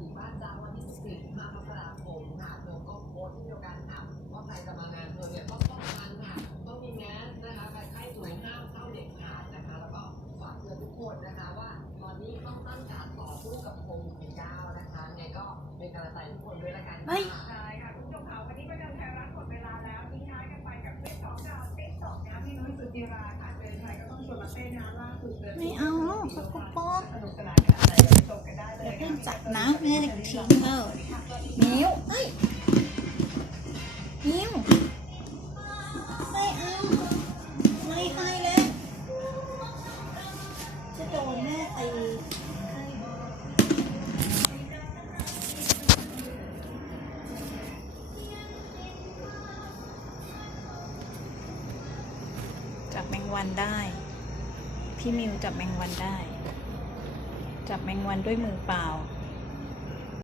ติบ้านจ้าวันที่15มกราคมค่ะเธอก็โพสต์เช่นเดียวกันค่ะว่าใครจะมางานเธอเนี่ยต้องป้องกันค่ะต้องมีแมสนะคะใครไข้สูงห้ามเข้าเด็ดขาดนะคะ แล้วก็ฝากเตือนทุกคนนะคะว่าตอนนี้ต้องตั้งการต่อสู้กับโควิด19นะคะไงก็เป็นกำลังใจให้ทุกคนด้วยละกันเฮ้ยค่ะใช่ค่ะคุณผู้ชมค่ะวันนี้บันเทิงไทยรัฐหมดเวลาแล้วทิ้งท้ายกันไปกับคลิปสองดาวติ๊กต็อกนะพี่นุ้ยสุจิราค่ะเดินใครก็ต้องชวนมาเต้นนะล่าสุดเดินไม่เอาสกปรกสนุกสนานขน กันได้เลยเดี๋ยวเพื่อนจับนะไม่ได้ทิ้งเออนิ้วเฮ้ยนิ้วไม่เอาไม่ให้เลยจะโดนแม่ตีจับแมงวันได้ พี่มิวจับแมงวันได้ จับแมงวันด้วยมือเปล่า